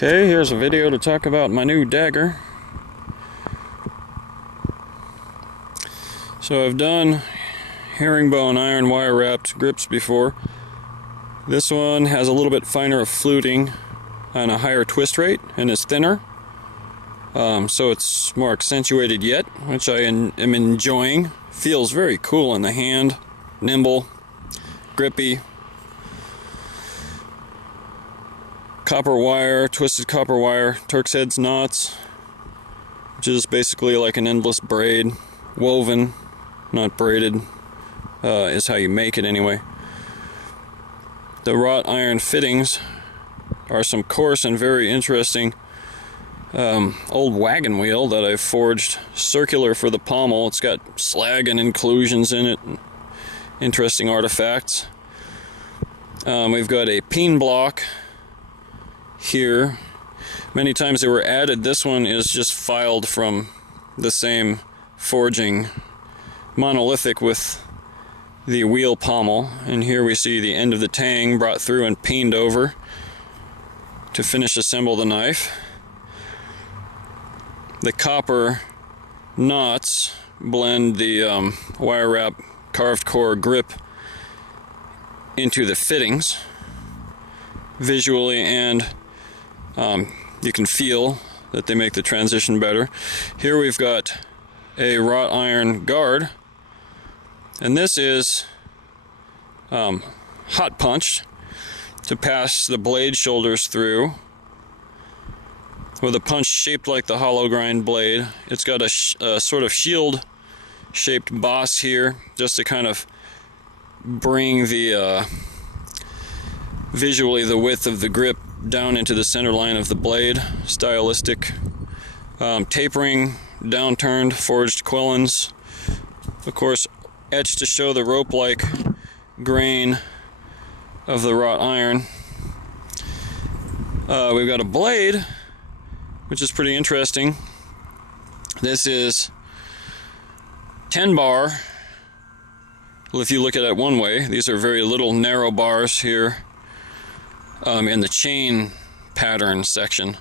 Okay, here's a video to talk about my new dagger. So I've done herringbone iron wire wrapped grips before. This one has a little bit finer of fluting and a higher twist rate and is thinner. So it's more accentuated yet, which I am enjoying. Feels very cool in the hand, nimble, grippy. Copper wire, twisted copper wire, Turk's heads knots, which is basically like an endless braid, woven, not braided, is how you make it anyway. The wrought iron fittings are some coarse and very interesting old wagon wheel that I've forged circular for the pommel. It's got slag and inclusions in it, and interesting artifacts. We've got a peen block here. Many times they were added. This one is just filed from the same forging, monolithic with the wheel pommel. And here we see the end of the tang brought through and peened over to finish assemble the knife. The copper knots blend the wire wrap carved core grip into the fittings visually, and you can feel that they make the transition better. Here we've got a wrought iron guard, and this is hot punched to pass the blade shoulders through with a punch shaped like the hollow grind blade. It's got a sort of shield shaped boss here just to kind of bring the visually the width of the grip down into the center line of the blade. Stylistic. Tapering, downturned, forged quillins. Of course, etched to show the rope-like grain of the wrought iron. We've got a blade, which is pretty interesting. This is 10 bar. Well, if you look at it one way, these are very little narrow bars here in the chain pattern section,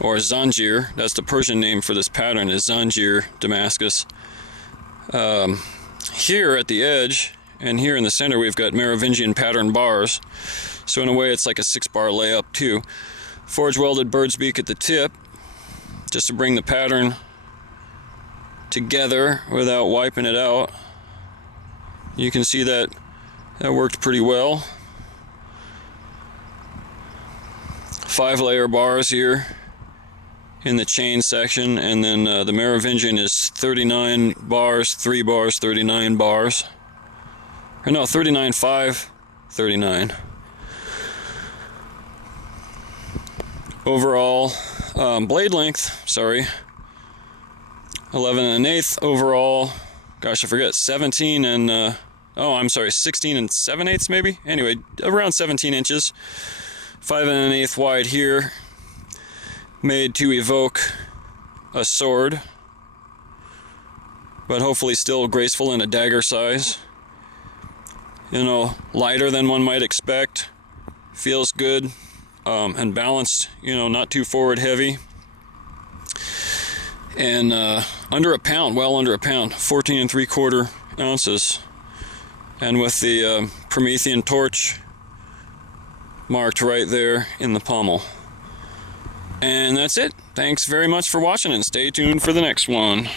or Zanjir. That's the Persian name for this pattern, is Zanjir Damascus. Here at the edge and here in the center we've got Merovingian pattern bars, so in a way it's like a 6-bar layup too. Forge welded bird's beak at the tip just to bring the pattern together without wiping it out. You can see that worked pretty well. 5-layer bars here in the chain section, and then the Merovingian is 39 bars, 3 bars, 39 bars. Or no, 39, 5, 39. Overall, blade length, 11 1/8 overall. Gosh, I forget, 17 and, 16 and 7/8 maybe? Anyway, around 17 inches. 5 1/8 wide here, made to evoke a sword, but hopefully still graceful in a dagger size. You know, lighter than one might expect, feels good, and balanced, you know, not too forward heavy. And under a pound, well under a pound, 14 3/4 ounces. And with the Promethean torch marked right there in the pommel. And that's it. Thanks very much for watching, and stay tuned for the next one.